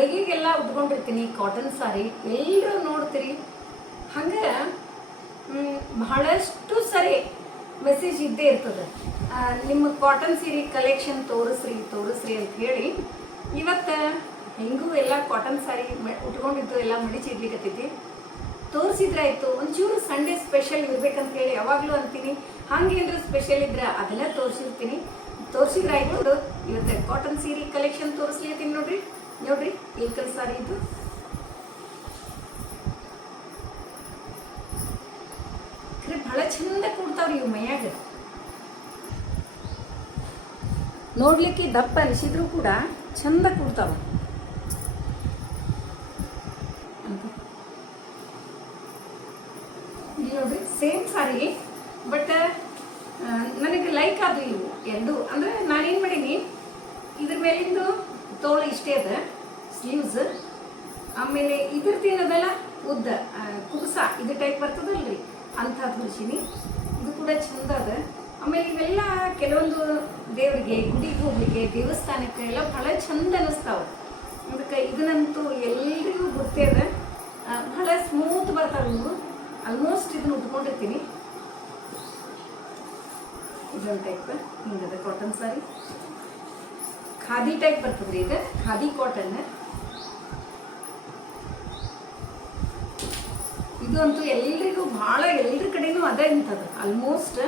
ಅಡುಗೆಗೆಲ್ಲ ಉಟ್ಕೊಂಡಿರ್ತೀನಿ cotton ಸಾರಿ ಎಲ್ಲರೂ ನೋಡ್ತೀರಿ. ಹಂಗೆ ಬಹಳಷ್ಟು ಸರಿ ಮೆಸೇಜ್ ಇದ್ದೇ ಇರ್ತದೆ. ನಿಮ್ಮ ಕಾಟನ್ ಸೀರೆ ಕಲೆಕ್ಷನ್ ತೋರಿಸ್ರಿ ತೋರಿಸ್ರಿ ಅಂತ ಹೇಳಿ ಇವತ್ತು ಹೆಂಗೂ ಎಲ್ಲ ಕಾಟನ್ ಸಾರಿ ಉಟ್ಕೊಂಡಿದ್ದು ಎಲ್ಲ ಮಡಿಚಿಡ್ಲಿಕ್ಕತ್ತೈತಿ ತೋರಿಸಿದ್ರೆ ಆಯ್ತು, ಒಂಚೂರು ಸಂಡೇ ಸ್ಪೆಷಲ್ ಇರ್ಬೇಕಂತ ಹೇಳಿ ಯಾವಾಗಲೂ ಅಂತೀನಿ. ಹಂಗೇನಾದ್ರು ಸ್ಪೆಷಲ್ ಇದ್ರೆ ಅದೆಲ್ಲ ತೋರಿಸಿರ್ತೀನಿ. ತೋರಿಸಿದ್ರೆ ಆಯ್ತು, ಇವತ್ತು ಕಾಟನ್ ಸೀರೆ ಕಲೆಕ್ಷನ್ ತೋರಿಸ್ಲಿ ನೋಡ್ರಿ. ನೋಡ್ರಿ ಏಕಲ್ ಸಾರಿ ಇದು ಬಹಳ ಚಂದ ಕೂಡ್ತಾವ್ರಿ ಇವು ಮೈಯಾಗ ನೋಡ್ಲಿಕ್ಕೆ ದಪ್ಪ ಅನಿಸಿದ್ರು ಕೂಡ ಚಂದ ಕೂಡ್ತಾವ ನೋಡ್ರಿ ಸೇಮ್ ಸಾರಿ ಬಟ್ ನನಗೆ ಲೈಕ್ ಅದು ಇವು ಎರಡು ಅಂದ್ರೆ ನಾನೇನು ಮಾಡೀನಿ? ಇದ್ರ ಮೇಲಿಂದು ತೋಳು ಇಷ್ಟೇ ಅದ ಸ್ಲೀವ್ಸ್ ಆಮೇಲೆ ಇದ್ರದ್ದು ಏನದಲ್ಲ ಉದ್ದ ಕುಸ ಇದು ಟೈಪ್ ಬರ್ತದಲ್ರಿ? ಅಂಥದ್ದು ಹೊಲಿಸಿನಿ ಇದು ಕೂಡ ಚಂದ ಅದ ಆಮೇಲೆ ಇವೆಲ್ಲ ಕೆಲವೊಂದು ದೇವರಿಗೆ, ಗುಡಿಗೆ ಹೋಗ್ಲಿಕ್ಕೆ, ದೇವಸ್ಥಾನಕ್ಕೆ ಎಲ್ಲ ಬಹಳ ಚಂದ ಅನಿಸ್ತಾವ. ಅದಕ್ಕೆ ಇದನ್ನಂತೂ ಎಲ್ರಿಗೂ ಗೊತ್ತೇ ಅದ ಬಹಳ ಸ್ಮೂತ್ ಬರ್ತಾವೆ ಇವು ಆಲ್ಮೋಸ್ಟ್ ಇದನ್ನ ಉಟ್ಕೊಂಡಿರ್ತೀನಿ. ಇದೊಂದು ಟೈಪ್ ಹಿಂಗದ ಕಾಟನ್ ಸಾರಿ ಖಾದಿ ಟೈಪ್ ಬರ್ತದ್ರಿ ಇದು. ಖಾದಿ ಕಾಟನ್ ಇದು ಅಂತೂ ಎಲ್ರಿಗೂ ಭಾಳ ಎಲ್ರ ಕಡೆನೂ ಅದ ಇಂಥದ್ದು. ಆಲ್ಮೋಸ್ಟ್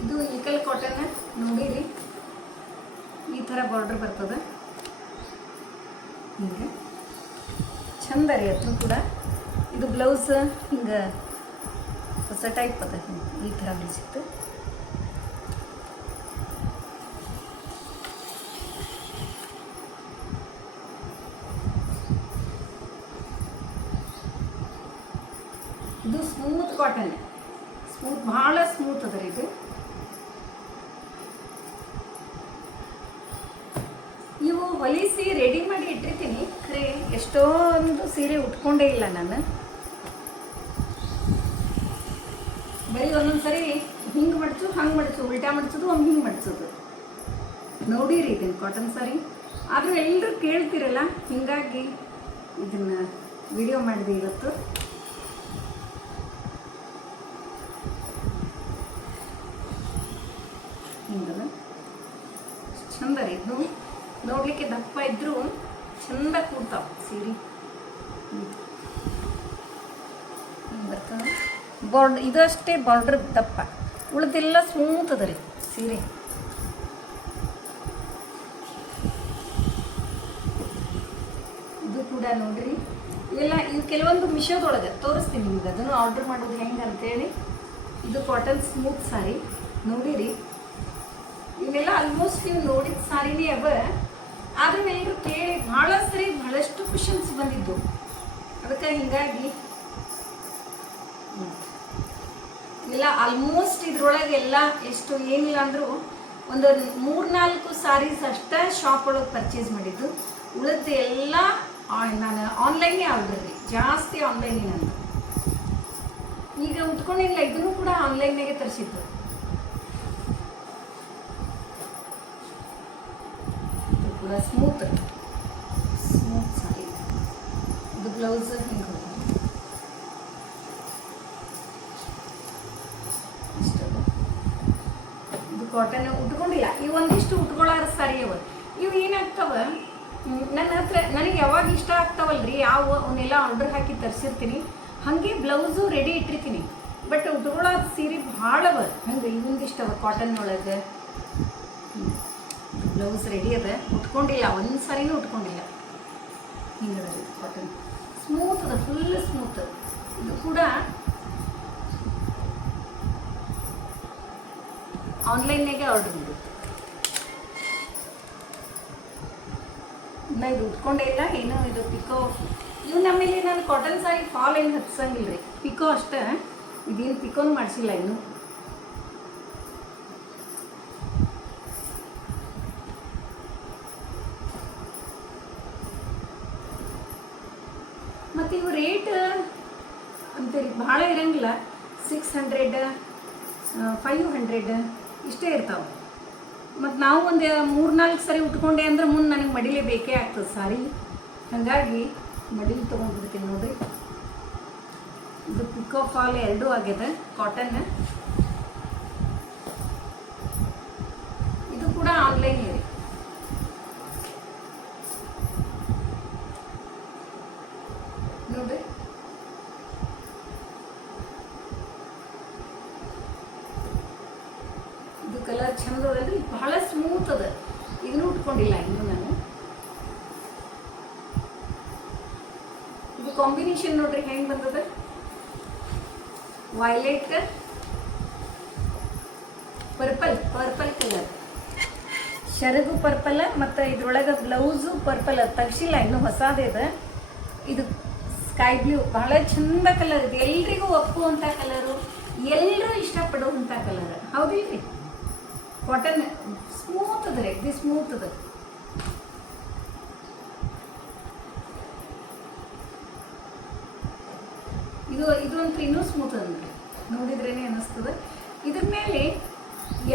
ಇದು ಈಕಲ್ ಕಾಟನ್ ನೋಡಿರಿ. ಈ ಥರ ಬಾರ್ಡರ್ ಬರ್ತದೆ. ಹಿಂಗೆ. ಚಂದ ರೀ ಅದು ಕೂಡ. ಇದು ಬ್ಲೌಸ್ ಹಿಂಗೆ ಹೊಸ ಟೈಪ್ ಅದ. ಈ ಥರ ಬಿಡಿಸಿತ್ತು ಇದು ಸ್ಮೂತ್ ಕಾಟನ್ ಸ್ಮೂತ್ ಭಾಳ ಸ್ಮೂತ್ ಅದ ರೀ ಇದು ಇವು ಹೊಲಿಸಿ ರೆಡಿ ಮಾಡಿ ಇಟ್ಟಿರ್ತೀನಿ. ಖರೆ, ಎಷ್ಟೊಂದು ಸೀರೆ ಉಟ್ಕೊಂಡೇ ಇಲ್ಲ ನಾನು. ಬರೀ ಒಂದೊಂದ್ಸರಿ ಹಿಂಗೆ ಮಡ್ಚು, ಹಂಗೆ ಮಡ್ಚು, ಉಲ್ಟಾ ಮಡ್ಚೋದು ಒಮ್ಮೆ ಹಿಂಗೆ ಮಡ್ಚೋದು. ನೋಡಿರಿ ಇದನ್ನು ಕಾಟನ್ ಸಾರಿ ಆದರೂ ಎಲ್ಲರೂ ಕೇಳ್ತಿರಲ್ಲ, ಹಿಂಗಾಗಿ ಇದನ್ನು ವಿಡಿಯೋ ಮಾಡಿದೆ ಇವತ್ತು. ಹಿಂಗಲ್ಲ? ಚಂದ ರೀ ಇದು. ನೋಡ್ಲಿಕ್ಕೆ ದಪ್ಪ ಇದ್ರು ಚಂದ ಕೂಡ್ತಾವ ಸೀರೆ. ಬಾರ್ಡ್ ಇದಷ್ಟೇ ಬಾರ್ಡ್ರ್ ದಪ್ಪ. ಉಳಿದೆಲ್ಲ ಸ್ಮೂತ್ ಅದ ರೀ ಸೀರೆ. ಇದು ಕೂಡ ನೋಡ್ರಿ. ಇಲ್ಲ ಇವು ಕೆಲವೊಂದು ಮಿಶೋದೊಳಗೆ ತೋರಿಸ್ತೀನಿ ನಿಮ್ಗೆ. ಅದನ್ನು ಆರ್ಡರ್ ಮಾಡೋದು ಹೆಂಗೆ ಅಂತೇಳಿ. ಇದು ಕಾಟನ್ ಸ್ಮೂತ್ ಸಾರಿ ನೋಡಿರಿ. ಇವೆಲ್ಲ ಆಲ್ಮೋಸ್ಟ್ ನೀವು ನೋಡಿದ ಸಾರಿನೇ ಅವ. ಆದ್ರೆ ಎಲ್ಲರೂ ಕೇಳಿ ಭಾಳ ಸರಿ ಬಹಳಷ್ಟು ಕ್ವಶನ್ಸ್ ಬಂದಿದ್ದು. ಅದಕ್ಕೆ ಹಿಂಗಾಗಿ. ಇಲ್ಲ ಆಲ್ಮೋಸ್ಟ್ ಇದ್ರೊಳಗೆ ಎಲ್ಲ ಎಷ್ಟು ಏನಿಲ್ಲ ಅಂದರೂ ಒಂದು ಮೂರ್ನಾಲ್ಕು ಸಾರೀಸ್ ಅಷ್ಟೇ ಶಾಪ್ ಒಳಗೆ ಪರ್ಚೇಸ್ ಮಾಡಿದ್ದು. ಉಳಿದ ಎಲ್ಲ ನಾನು ಆನ್ಲೈನೇ ಆರ್ಡರ್ ಜಾಸ್ತಿ ಆನ್ಲೈನೇ ನಾನು ಈಗ ಉಟ್ಕೊಂಡಿಲ್ಲ, ಇದನ್ನು ಕೂಡ ಆನ್ಲೈನ್ನಾಗೆ ತರಿಸಿದ್ದು ಇದು ಕೂಡ ಸ್ಮೂತ್ ಸ್ಮೂತ್ ಸಾರಿ ಇದು ಬ್ಲೌಸ್ ಹಿಂಗೆ ಇದು ಕಾಟನ್ ಉಟ್ಕೊಂಡಿಲ್ಲ. ಈ ಒಂದಿಷ್ಟು ಉಟ್ಕೊಳ್ಳಾರ ಸಾರಿ ಅವ ಇವು ಏನಾಗ್ತಾವ ನನ್ನ ಹತ್ರ ನನಗೆ ಯಾವಾಗ ಇಷ್ಟ ಆಗ್ತಾವಲ್ರಿ? ಯಾವ ಅವನ್ನೆಲ್ಲ ಆರ್ಡರ್ ಹಾಕಿ ತರಿಸಿರ್ತೀನಿ. ಹಾಗೆ ಬ್ಲೌಸು ರೆಡಿ ಇಟ್ಟಿರ್ತೀನಿ. ಬಟ್ ಉಟ್ಕೊಳ್ಳೋ ಸೀರೆ ಭಾಳ ಅವ ಹಂಗೆ ಅವ ಕಾಟನ್ ಒಳಗೆ. ಬ್ಲೌಸ್ ರೆಡಿ ಅದ. ಉಟ್ಕೊಂಡಿಲ್ಲ ಒಂದು ಸರಿನೂ ಉಟ್ಕೊಂಡಿಲ್ಲ ಕಾಟನ್ ಸ್ಮೂತ್ ಅದ ಫುಲ್ ಸ್ಮೂತ್ ಇದು ಕೂಡ ಆನ್ಲೈನ್ನಾಗೆ ಆರ್ಡರ್ ಮಾಡಿ ನಾ ಇದು ಉಟ್ಕೊಂಡೇ ಇಲ್ಲ ಏನೋ ಇದು ಪಿಕೋ ಇವು ನಮ್ಮಲ್ಲಿ ನಾನು ಕಾಟನ್ ಸಾರಿ ಫಾಲ್ ಏನು ಹತ್ಸಂಗಿಲ್ಲ ರೀ ಪಿಕೋ ಅಷ್ಟೇ. ಇದೇನು ಪಿಕೋನು ಮಾಡಿಸಿಲ್ಲ ಇನ್ನು. ಮತ್ತು ಇವು ರೇಟ್ ಅಂತೀರಿ ಭಾಳ ಇರಂಗಿಲ್ಲ. ಸಿಕ್ಸ್ ಹಂಡ್ರೆಡ್ ಫೈವ್ ಹಂಡ್ರೆಡ್ ಇಷ್ಟೇ ಇರ್ತಾವೆ. ಮತ್ತು ನಾವು ಒಂದು ಮೂರ್ನಾಲ್ಕು ಸರಿ ಉಟ್ಕೊಂಡೆ ಅಂದ್ರೆ ಮುಂದೆ ನನಗೆ ಮಡಿಲೇ ಬೇಕೇ ಆಗ್ತದೆ ಸಾರಿ. ಹಾಗಾಗಿ ಮಡಿಲು ತೊಗೊಂಡ್ಬಿಡ್ತೀನಿ ನೋಡಿರಿ. ಇದು ಪಿಕೋ ಆಲ್ ಎರಡೂ ಆಗ್ಯದ ಕಾಟನ್ ಇದು ಕೂಡ ಆನ್ಲೈನ್ ಇದೆ ನೋಡ್ರಿ ಇದು ಕಲರ್ ಚಂದ ಅದ್ರಿ ಬಹಳ ಸ್ಮೂತ್ ಅದ ಇದನ್ನು ಉಟ್ಕೊಂಡಿಲ್ಲ ಇನ್ನು ನಾನು ಕಾಂಬಿನೇಷನ್ ನೋಡ್ರಿ ಹೆಂಗೆ ಬಂದದ? ವೈಲೆಟ್ ಪರ್ಪಲ್ ಪರ್ಪಲ್ ಕಲರ್ ಶರಗು ಪರ್ಪಲ್ ಮತ್ತು ಇದ್ರೊಳಗೆ ಬ್ಲೌಸು ಪರ್ಪಲ್ ತಗ್ಸಿಲ್ಲ, ಇನ್ನು ಹೊಸದಿದೆ ಇದು. ಸ್ಕೈ ಬ್ಲೂ ಬಹಳ ಚಂದ ಕಲರ್ ಇದೆ. ಎಲ್ರಿಗೂ ಒಪ್ಪುವಂಥ ಕಲರು ಎಲ್ಲರೂ ಇಷ್ಟಪಡುವಂಥ ಕಲರ್ ಹೌದಿಲ್ರಿ? ಕಾಟನ್ ಸ್ಮೂತ್ ಅದ ರೀ ಸ್ಮೂತ್ ಅದ. ಇದು ಇದೊಂದು ಇನ್ನೂ ಸ್ಮೂತ್ ಅದ ನೋಡಿದ್ರೇ ನೋಡಿದ್ರೇನೆ ಅನ್ನಿಸ್ತದೆ. ಇದ್ರ ಮೇಲೆ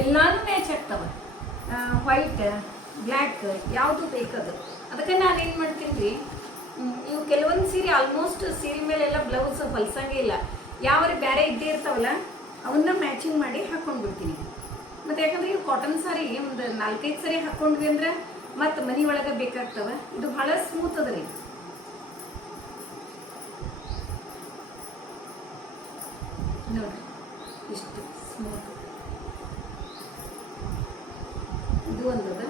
ಎಲ್ಲಾನು ಮ್ಯಾಚ್ ಆಗ್ತವೆ ವೈಟ್ ಬ್ಲ್ಯಾಕ್ ಯಾವುದು ಬೇಕದು ಅದಕ್ಕೆ ನಾನು ಏನು ಮಾಡ್ತೀನಿ ರೀ ಇವು ಕೆಲವೊಂದು ಸೀರೆ ಆಲ್ಮೋಸ್ಟ್ ಸೀರೆ ಮೇಲೆಲ್ಲ ಬ್ಲೌಸ್ ಹೊಲ್ಸಂಗೆ ಇಲ್ಲ. ಯಾವ್ರಿ ಬೇರೆ ಇದ್ದೇ ಇರ್ತಾವಲ್ಲ, ಅವನ್ನ ಮ್ಯಾಚಿಂಗ್ ಮಾಡಿ ಹಾಕೊಂಡು ಬಿಡ್ತೀನಿ ಮತ್ತು ಯಾಕಂದ್ರೆ ಇವು ಕಾಟನ್ ಸಾರಿ ಒಂದು ನಾಲ್ಕೈದು ಸರಿ ಹಾಕೊಂಡ್ವಿ ಅಂದ್ರೆ ಮತ್ತು ಮನೆ ಒಳಗೆ ಬೇಕಾಗ್ತವೆ. ಇದು ಭಾಳ ಸ್ಮೂತ್ ಅದ ರೀ. ನೋಡ್ರಿ ಇಷ್ಟು ಸ್ಮೂತ್ ಇದು ಒಂದದ.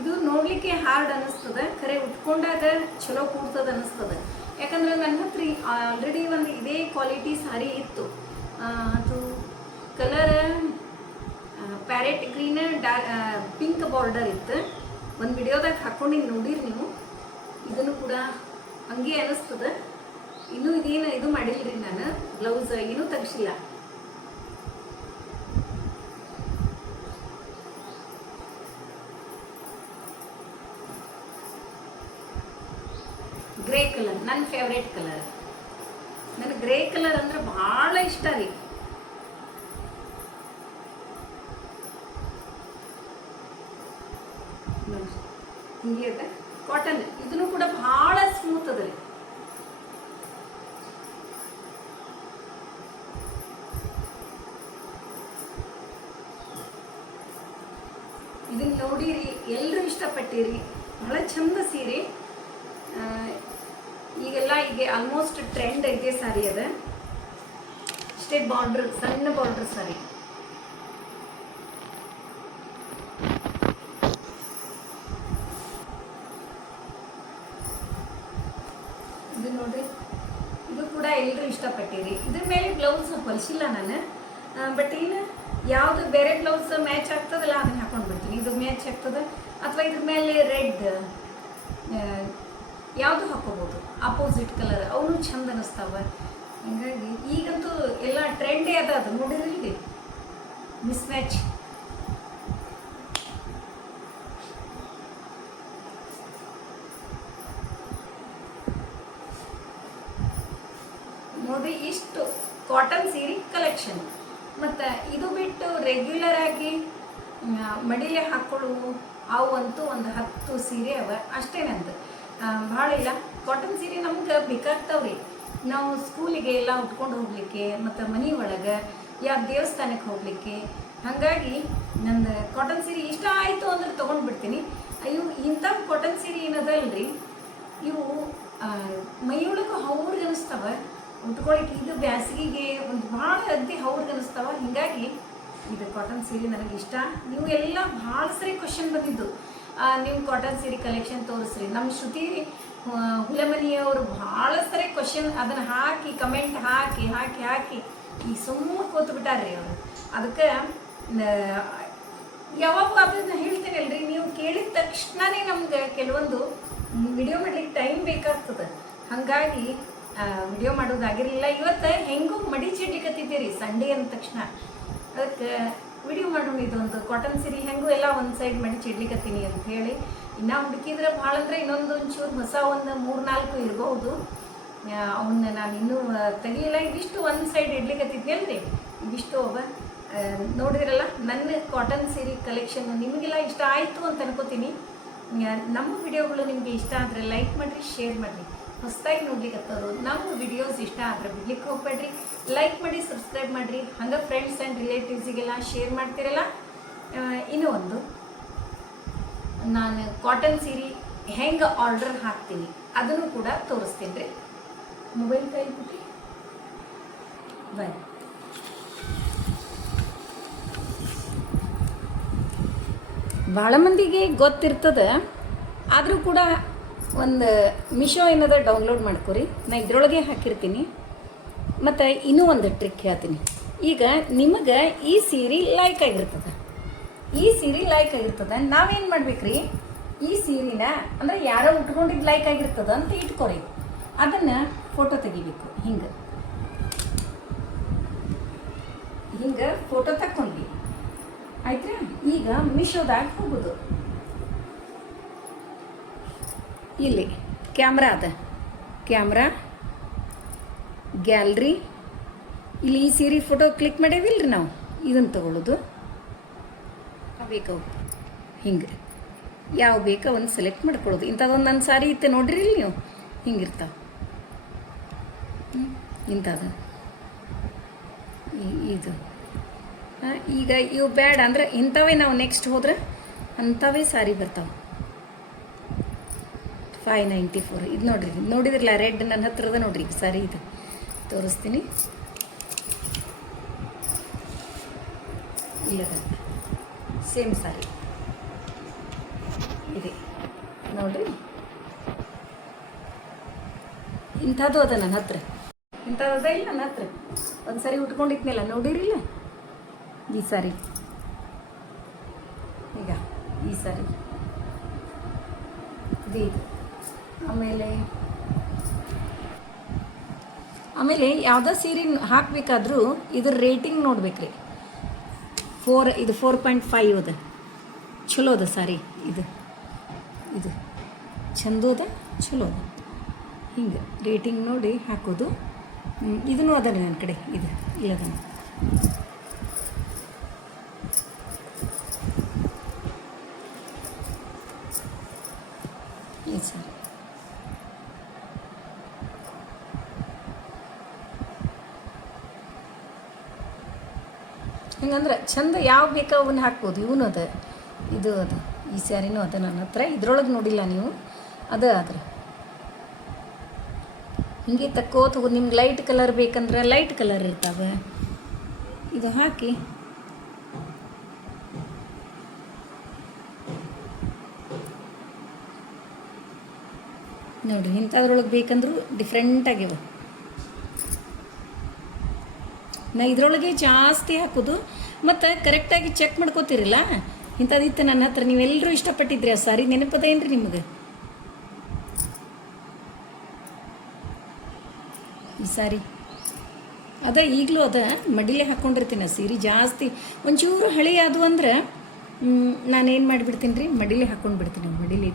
ಇದು ನೋಡ್ಲಿಕ್ಕೆ ಹಾರ್ಡ್ ಅನಿಸ್ತದ ಖರೆ ಉಟ್ಕೊಂಡಾಗ ಚಲೋ ಕೂಡ್ತದ ಅನಿಸ್ತದ ಯಾಕಂದ್ರೆ ನನ್ನ ಹತ್ರ ಆಲ್ರೆಡಿ ಒಂದು ಇದೇ ಕ್ವಾಲಿಟಿ ಸಾರಿ ಇತ್ತು. ಅದು ಕಲರ್ ಪ್ಯಾರೆಟ್ ಗ್ರೀನ್ ಡಾ ಪಿಂಕ್ ಬಾರ್ಡರ್ ಇತ್ತು. ಒಂದು ವಿಡಿಯೋದಾಗ ಹಾಕೊಂಡಿದ್ದು ನೋಡಿರಿ ನೀವು. ಇದನ್ನು ಕೂಡ ಹಂಗೆ ಅನಿಸ್ತದ ಇನ್ನೂ ಇದೇನು ಇದು ಮಾಡಿಲ್ರಿ ನಾನು. ಬ್ಲೌಸ್ ಏನೂ ತೆಗ್ಸಿಲ್ಲ. ಗ್ರೇ ಕಲರ್ ನನ್ನ ಫೇವ್ರೇಟ್ ಕಲರ್ ನನಗೆ ಗ್ರೇ ಕಲರ್ ಅಂದ್ರೆ ಭಾಳ ಇಷ್ಟ ರೀ. ಹಿಂಗೆ ಕಾಟನ್ ಇದನ್ನು ಕೂಡ ಭಾಳ ಸ್ಮೂತ್ ಅದ ರೀ. ಇದನ್ನ ನೋಡಿರಿ ಎಲ್ಲರೂ ಇಷ್ಟಪಟ್ಟಿರಿ. ಬಹಳ ಚಂದ ಸೀರೆ. ಈಗೆಲ್ಲ ಈಗ ಆಲ್ಮೋಸ್ಟ್ ಟ್ರೆಂಡ್ ಐತೆ ಸಾರಿ ಅದ. ಇಷ್ಟೇ ಬಾರ್ಡ್ರ್ ಸಣ್ಣ ಬಾರ್ಡ್ರ್ ಸಾರಿ ಇದು ನೋಡ್ರಿ, ಇದು ಕೂಡ ಎಲ್ಲರೂ ಇಷ್ಟಪಟ್ಟಿರಿ. ಇದ್ರ ಮೇಲೆ ಬ್ಲೌಸ್ ಹೊಲಿಸಿಲ್ಲ ನಾನು. ಬಟ್ ಏನು ಯಾವುದು ಬೇರೆ ಬ್ಲೌಸ್ ಮ್ಯಾಚ್ ಆಗ್ತದಲ್ಲ, ಅದನ್ನ ಹಾಕೊಂಡು ಬಿಡ್ತೀನಿ ಇದು ಮ್ಯಾಚ್ ಆಗ್ತದೆ? ಅಥವಾ ಇದ್ರ ಮೇಲೆ ರೆಡ್ ಯಾವುದು ಹಾಕೋಬೋದು? ಅಪೋಸಿಟ್ ಕಲರ್ ಅವನು ಚಂದ ಅನಿಸ್ತಾವ. ಹಿಂಗಾಗಿ ಈಗಂತೂ ಎಲ್ಲ ಟ್ರೆಂಡೇ ಅದ ಅದು ನೋಡಿರಿ ಮಿಸ್ ಮ್ಯಾಚ್ ನೋಡಿ, ಇಷ್ಟು ಕಾಟನ್ ಸೀರೆ ಕಲೆಕ್ಷನ್ ಮತ್ತು ಇದು ಬಿಟ್ಟು ರೆಗ್ಯುಲರ್ ಆಗಿ ಮಡಿಲೆ ಹಾಕ್ಕೊಳ್ಳುವು ಅವು ಅಂತೂ ಒಂದು ಹತ್ತು ಸೀರೆ ಅವ, ಅಷ್ಟೇ ನಂದು. ಭಾಳ ಇಲ್ಲ. ಕಾಟನ್ ಸೀರೆ ನಮ್ಗೆ ಬೇಕಾಗ್ತಾವ್ರಿ. ನಾವು ಸ್ಕೂಲಿಗೆ ಎಲ್ಲ ಉಟ್ಕೊಂಡು ಹೋಗ್ಲಿಕ್ಕೆ, ಮತ್ತು ಮನೆ ಒಳಗೆ ಯಾವ ದೇವಸ್ಥಾನಕ್ಕೆ ಹೋಗ್ಲಿಕ್ಕೆ. ಹಾಗಾಗಿ ನಂದು ಕಾಟನ್ ಸೀರೆ ಇಷ್ಟ ಆಯಿತು ಅಂದ್ರೆ ತೊಗೊಂಡು ಬಿಡ್ತೀನಿ ಇವು ಇಂಥ ಕಾಟನ್ ಸೀರೆ ಏನದಲ್ರಿ? ಇವು ಮೈಯೊಳಗೆ ಹೌರ್ಗೆ ಅನಿಸ್ತಾವ ಉಟ್ಕೊಳಿಕ್ಕೆ ಇದು ಬ್ಯಾಸಿಗೆಗೆ ಒಂದು ಭಾಳ ಅಗ್ದಿ ಹೌದು ಅನಿಸ್ತಾವ ಹಿಂಗಾಗಿ ಇದು ಕಾಟನ್ ಸೀರೆ ನನಗೆ ಇಷ್ಟ. ನೀವು ಎಲ್ಲ ಭಾಳ ಸರಿ ಕ್ವಶನ್ ಬಂದಿದ್ದು. ನಿಮ್ಮ ಕಾಟನ್ ಸೀರೆ ಕಲೆಕ್ಷನ್ ತೋರಿಸ್ರಿ. ನಮ್ಮ ಶ್ರುತಿ ಹುಲಮನಿಯವರು ಭಾಳ ಸರಿ ಕ್ವಶನ್ ಅದನ್ನು ಹಾಕಿ ಕಮೆಂಟ್ ಹಾಕಿ ಹಾಕಿ ಹಾಕಿ ಈ ಸುಮ್ಮನೆ ಕೂತು ಬಿಟ್ಟಾರ್ರಿ ಅವರು. ಅದಕ್ಕೆ ಯಾವಾಗ ಅದನ್ನ ಹೇಳ್ತೀನಲ್ರಿ. ನೀವು ಕೇಳಿದ ತಕ್ಷಣನೇ ನಮ್ಗೆ ಕೆಲವೊಂದು ವಿಡಿಯೋ ಮಾಡಲಿಕ್ಕೆ ಟೈಮ್ ಬೇಕಾಗ್ತದೆ. ಹಾಗಾಗಿ ವಿಡಿಯೋ ಮಾಡೋದಾಗಿರಲಿಲ್ಲ. ಇವತ್ತು ಹೆಂಗೂ ಮಡಿ ಚಿಡ್ಲಿಕತ್ತಿದ್ದೀರಿ ಸಂಡೇ ಅಂದ ತಕ್ಷಣ. ಅದಕ್ಕೆ ವಿಡಿಯೋ ಮಾಡೋಣ ಇದೊಂದು ಕಾಟನ್ ಸೀರೆ, ಹೆಂಗೂ ಎಲ್ಲ ಒಂದು ಸೈಡ್ ಮಡಿ ಚಿಡ್ಲಿಕತ್ತೀನಿ ಅಂತ ಹೇಳಿ. ಇನ್ನು ಹುಡುಕಿದ್ರೆ ಭಾಳ ಅಂದರೆ ಇನ್ನೊಂದು ಒಂಚೂರು ಹೊಸ ಒಂದು ಮೂರು ನಾಲ್ಕು ಇರಬಹುದು ಅವನ್ನ ನಾನು ಇನ್ನೂ ತೆಗಿಲಿಲ್ಲ. ಇದಿಷ್ಟು ಒಂದು ಸೈಡ್ ಇಡ್ಲಿಕತ್ತಿದ್ನಲ್ರಿ ಅಲ್ರಿ. ಇದಿಷ್ಟು ಒಬ್ಬ ನೋಡಿದ್ರಲ್ಲ, ನನ್ನ ಕಾಟನ್ ಸೀರೆ ಕಲೆಕ್ಷನ್ ನಿಮಗೆಲ್ಲ ಇಷ್ಟ ಆಯಿತು ಅಂತ ಅನ್ಕೋತೀನಿ. ನಮ್ಮ ವಿಡಿಯೋಗಳು ನಿಮಗೆ ಇಷ್ಟ ಆದರೆ ಲೈಕ್ ಮಾಡಿರಿ ಶೇರ್ ಮಾಡಿರಿ. ಹೊಸದಾಗಿ ನೋಡ್ಲಿಕ್ಕತ್ತವರು ನಮ್ಮ ವಿಡಿಯೋಸ್ ಇಷ್ಟ ಆದರೆ ಬಿಡ್ಲಿಕ್ಕೆ ಹೋಗ್ಬೇಡ್ರಿ. ಲೈಕ್ ಮಾಡಿ ಸಬ್ಸ್ಕ್ರೈಬ್ ಮಾಡಿರಿ. ಹಂಗೆ ಫ್ರೆಂಡ್ಸ್ ಆ್ಯಂಡ್ ರಿಲೇಟಿವ್ಸಿಗೆಲ್ಲ ಶೇರ್ ಮಾಡ್ತಿರಲ್ಲ. ಇನ್ನೂ ಒಂದು. ನಾನು ಕಾಟನ್ ಸೀರೆ ಹೆಂಗೆ ಆರ್ಡರ್ ಹಾಕ್ತೀನಿ ಅದನ್ನು ಕೂಡ ತೋರಿಸ್ತೀನಿ ರೀ ಮೊಬೈಲ್ ಕೈ ಬಿಟ್ಟು ಬಾಯ್ ಭಾಳ ಮಂದಿಗೆ ಗೊತ್ತಿರ್ತದೆ, ಆದರೂ ಕೂಡ ಒಂದು ಮಿಶೋ ಏನದ ಡೌನ್ಲೋಡ್ ಮಾಡ್ಕೊರಿ. ನಾ ಇದ್ರೊಳಗೆ ಹಾಕಿರ್ತೀನಿ. ಮತ್ತು ಇನ್ನೂ ಒಂದು ಟ್ರಿಕ್ ಹೇಳ್ತೀನಿ. ಈಗ ನಿಮಗೆ ಈ ಸೀರೆ ಲೈಕ್ ಆಗಿರ್ತದೆ. ಈ ಸೀರೆ ಲೈಕ್ ಆಗಿರ್ತದೆ. ನಾವೇನು ಮಾಡ್ಬೇಕ್ರಿ? ಈ ಸೀರೆನ ಅಂದರೆ ಯಾರೋ ಉಟ್ಕೊಂಡಿದ್ದು ಲೈಕ್ ಆಗಿರ್ತದ ಅಂತ ಇಟ್ಕೊರಿ. ಅದನ್ನು ಫೋಟೋ ತೆಗಿಬೇಕು. ಹಿಂಗೆ. ಹಿಂಗೆ ಫೋಟೋ ತಕ್ಕೊಂಡ್ವಿ. ಆಯ್ತಾ ಈಗ ಮಿಶೋದಾಗ ಹೋಗೋದು. ಇಲ್ಲಿ ಕ್ಯಾಮ್ರಾ ಅದ. Camera, gallery. ಇಲ್ಲಿ ಈ ಸೀರೆ ಫೋಟೋ ಕ್ಲಿಕ್ ಮಾಡೇವಿಲ್ರಿ ನಾವು? ಇದನ್ನು ತಗೊಳ್ಳೋದು ಬೇಕವು? ಹಿಂಗೆ. ಯಾವ ಬೇಕೋ ಒಂದು ಸೆಲೆಕ್ಟ್ ಮಾಡ್ಕೊಳ್ಳೋದು. ಇಂಥದ್ದೊಂದು ನನ್ನ ಸಾರಿ ಇತ್ತೆ ನೋಡ್ರಿ ಇಲ್ಲಿ ನೀವು? ಹಿಂಗಿರ್ತಾವೆ. ಇಂಥದ್ದು ಈ- ಇದು. ಈಗ ಇವು ಬ್ಯಾಡ ಅಂದ್ರೆ ಇಂಥವೇ ನಾವು ನೆಕ್ಸ್ಟ್ ಹೋದ್ರೆ ಅಂಥವೇ ಸಾರಿ ಬರ್ತಾವೆ. ಫೈವ್ ನೈಂಟಿ ಫೋರ್ ಇದು ನೋಡಿರಿ, ನೋಡಿದ್ರಲ್ಲ ರೆಡ್ ನನ್ನ ಹತ್ರದ ನೋಡಿರಿ ಸರಿ ಇದು. ತೋರಿಸ್ತೀನಿ. ಇಲ್ಲದ? ಸೇಮ್ ಸಾರಿ ಇದೆ. ನೋಡಿರಿ. ಇಂಥದ್ದು ಅದ ನನ್ನ ಹತ್ರ. ಇಂಥದ್ದು ಅದ ಇಲ್ಲ ನನ್ನ ಹತ್ರ. ಒಂದು ಸಾರಿ ಉಟ್ಕೊಂಡಿದ್ನಲ್ಲ, ನೋಡಿರಿಲ್ಲ? ಈ ಸಾರಿ ಈಗ ಈ ಸಾರಿ ಇದು. ಆಮೇಲೆ ಆಮೇಲೆ ಯಾವುದೋ ಸೀರೆ ಹಾಕಬೇಕಾದ್ರೂ ಇದ್ರ ರೇಟಿಂಗ್ ನೋಡ್ಬೇಕ್ರಿ. ಫೋರ್ ಇದು ಫೋರ್ ಪಾಯಿಂಟ್ ಫೈವ್ ಅದ. ಚಲೋ ಅದ ಸಾರಿ ಇದು. ಇದು. ಚಂದ ಅದ ಚಲೋ ಅದ ಹಿಂಗೆ ರೇಟಿಂಗ್ ನೋಡಿ ಹಾಕೋದು. ಇದನ್ನು ಅದ ನನ್ನ ಕಡೆ, ಇದು ಇಲ್ಲದ ಈ ಸಾರಿ ಹಂಗಂದ್ರೆ ಚಂದ ಯಾವ ಬೇಕೋ ಅವನ್ನ ಹಾಕ್ಬೋದು, ಇವನು ಅದ, ಇದು ಅದ, ಈ ಸ್ಯಾರಿನೂ ಅದ ನನ್ನ ಹತ್ರ, ಇದ್ರೊಳಗೆ ನೋಡಿಲ್ಲ ನೀವು, ಅದ ಆದ್ರೆ. ಹಿಂಗೆ ತಕ್ಕೋತ ನಿಮ್ಗೆ ಲೈಟ್ ಕಲರ್ ಬೇಕಂದ್ರೆ ಲೈಟ್ ಕಲರ್ ಇರ್ತಾವೆ. ಇದು ಹಾಕಿ. ನೋಡಿರಿ ಇಂಥದ್ರೊಳಗೆ ಬೇಕಂದ್ರೂ ಡಿಫ್ರೆಂಟ್ ನಾ ಇದರೊಳಗೆ ಜಾಸ್ತಿ ಹಾಕೋದು, ಮತ್ತು ಕರೆಕ್ಟಾಗಿ ಚೆಕ್ ಮಾಡ್ಕೋತಿರಲ್ಲ? ಇಂಥದ್ದಿತ್ತು ನನ್ನ ಹತ್ರ. ನೀವೆಲ್ಲರೂ ಇಷ್ಟಪಟ್ಟಿದ್ರಿ ಆ ಸಾರಿ. ನೆನಪದೇನ್ರಿ ನಿಮಗೆ? ಈ ಸಾರಿ. ಅದ ಈಗಲೂ ಅದ. ಮಡಿಲೇ ಹಾಕ್ಕೊಂಡಿರ್ತೀನಿ ಆ ಸೀರೆ ಜಾಸ್ತಿ. ಒಂಚೂರು ಹಳೆ ಅದು ಅಂದ್ರೆ ನಾನೇನು ಮಾಡಿಬಿಡ್ತೀನಿ ರೀ ಮಡಿಲೇ ಹಾಕ್ಕೊಂಡು ಬಿಡ್ತೀನಿ ಮಡಿಲಿ.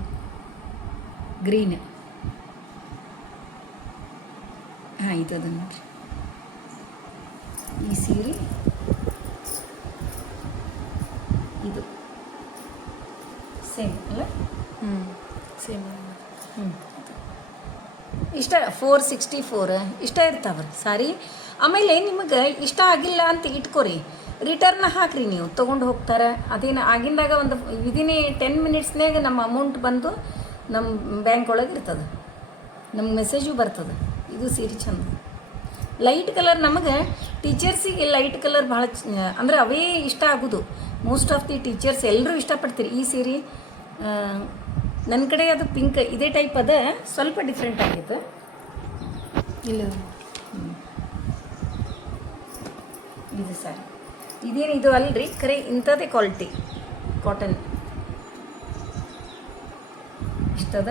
ಗ್ರೀನ್ ಹಾಂ, ಇದು ಅದ ನೋಡ್ರಿ. ಈ ಸೀರೆ. ಇದು. ಸೇಮ್ ಅಲ್ಲ? ಹ್ಞೂ ಸೇಮ್ ಹ್ಞೂ ಇಷ್ಟ ಫೋರ್ ಸಿಕ್ಸ್ಟಿ ಫೋರ್ ಇಷ್ಟ ಇರ್ತಾವ್ರಿ. ಸಾರಿ. ಆಮೇಲೆ ನಿಮಗೆ ಇಷ್ಟ ಆಗಿಲ್ಲ ಅಂತ ಇಟ್ಕೊರಿ. ರಿಟರ್ನ್ ಹಾಕ್ರಿ ನೀವು. ತೊಗೊಂಡು ಹೋಗ್ತಾರೆ. ಅದೇನು ಆಗಿಂದಾಗ ಒಂದು ವಿದಿನ್ ಟೆನ್ ಮಿನಿಟ್ಸ್ನಾಗ ನಮ್ಮ ಅಮೌಂಟ್ ಬಂದು ನಮ್ಮ ಬ್ಯಾಂಕ್ ಒಳಗೆ ಇರ್ತದೆ. ನಮ್ಮ ಮೆಸೇಜು ಬರ್ತದೆ. ಇದು ಸೀರೆ ಚಂದ. ಲೈಟ್ ಕಲರ್ ನಮಗೆ ಟೀಚರ್ಸಿಗೆ ಲೈಟ್ ಕಲರ್ ಭಾಳ ಅಂದರೆ ಅವೇ ಇಷ್ಟ ಆಗೋದು. ಮೋಸ್ಟ್ ಆಫ್ ದಿ ಟೀಚರ್ಸ್ ಎಲ್ಲರೂ ಇಷ್ಟಪಡ್ತೀರಿ ಈ ಸೀರೆ ನನ್ನ ಕಡೆ ಅದು ಪಿಂಕ್ ಇದೇ ಟೈಪ್ ಅದ ಸ್ವಲ್ಪ ಡಿಫ್ರೆಂಟ್ ಆಗಿತ್ತು. ಇಲ್ಲ. ಇದು ಸರ್. ಇದೇನು ಇದು ಅಲ್ರಿ? ಕರೆ ಇಂಥದ್ದೇ ಕ್ವಾಲಿಟಿ ಕಾಟನ್ ಇಷ್ಟದ?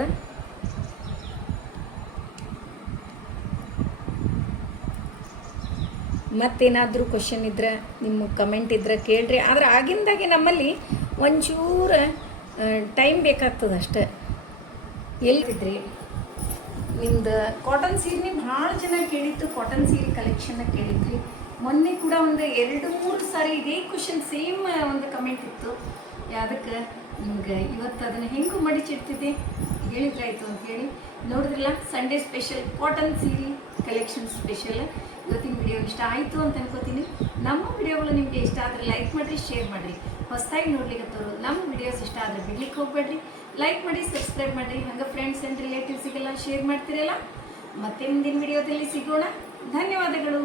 ಮತ್ತೇನಾದರೂ ಕ್ವಶನ್ ಇದ್ರೆ, ನಿಮ್ಮ ಕಮೆಂಟ್ ಇದ್ರೆ ಕೇಳ್ರಿ. ಆದ್ರೆ ಆಗಿಂದಾಗೆ ನಮ್ಮಲ್ಲಿ ಒಂಚೂರು ಟೈಮ್ ಬೇಕಾಗ್ತದೆ ಅಷ್ಟೇ. ಎಲ್ಲಿದ್ರಿ ನಿಮ್ದು ಕಾಟನ್ ಸೀರೆ ಭಾಳ ಜನ ಕೇಳಿತ್ತು ಕಾಟನ್ ಸೀರೆ ಕಲೆಕ್ಷನ್ನ ಕೇಳಿದ್ರಿ. ಮೊನ್ನೆ ಕೂಡ ಒಂದು ಎರಡು, ಮೂರು ಸಾರಿ ಇದೇ ಕ್ವಶನ್ ಸೇಮ್ ಒಂದು ಕಮೆಂಟ್ ಇತ್ತು. ಯಾವುದಕ್ಕೆ? ನಿಮ್ಗೆ ಇವತ್ತು ಅದನ್ನು ಹೆಂಗೂ ಮಡಿಚಿಡ್ತಿದ್ದೆ? ಹೇಳಿದ್ರಾಯ್ತು ಅಂತೇಳಿ ನೋಡಿದ್ರಲ್ಲ ಸಂಡೇ ಸ್ಪೆಷಲ್ ಕಾಟನ್ ಸೀರೆ ಕಲೆಕ್ಷನ್ ಸ್ಪೆಷಲ್ ಇವತ್ತಿನ ವಿಡಿಯೋ ಇಷ್ಟ ಆಯಿತು ಅಂತ ಅನ್ಕೋತೀನಿ. ನಮ್ಮ ವಿಡಿಯೋಗಳು ನಿಮಗೆ ಇಷ್ಟ ಆದರೆ ಲೈಕ್ ಮಾಡಿರಿ ಶೇರ್ ಮಾಡಿರಿ. ಹೊಸದಾಗಿ ನೋಡ್ಲಿಕ್ಕತ್ತವರು ನಮ್ಮ ವಿಡಿಯೋಸ್ ಇಷ್ಟ ಆದರೆ ಬಿಡ್ಲಿಕ್ಕೆ ಹೋಗ್ಬೇಡ್ರಿ. ಲೈಕ್ ಮಾಡಿ ಸಬ್ಸ್ಕ್ರೈಬ್ ಮಾಡಿರಿ. ಹಂಗೆ ಫ್ರೆಂಡ್ಸ್ ಆ್ಯಂಡ್ ರಿಲೇಟಿವ್ಸಿಗೆಲ್ಲ ಶೇರ್ ಮಾಡ್ತೀರಲ್ಲ? ಮತ್ತೆ ಮುಂದಿನ ವಿಡಿಯೋದಲ್ಲಿ ಸಿಗೋಣ. ಧನ್ಯವಾದಗಳು.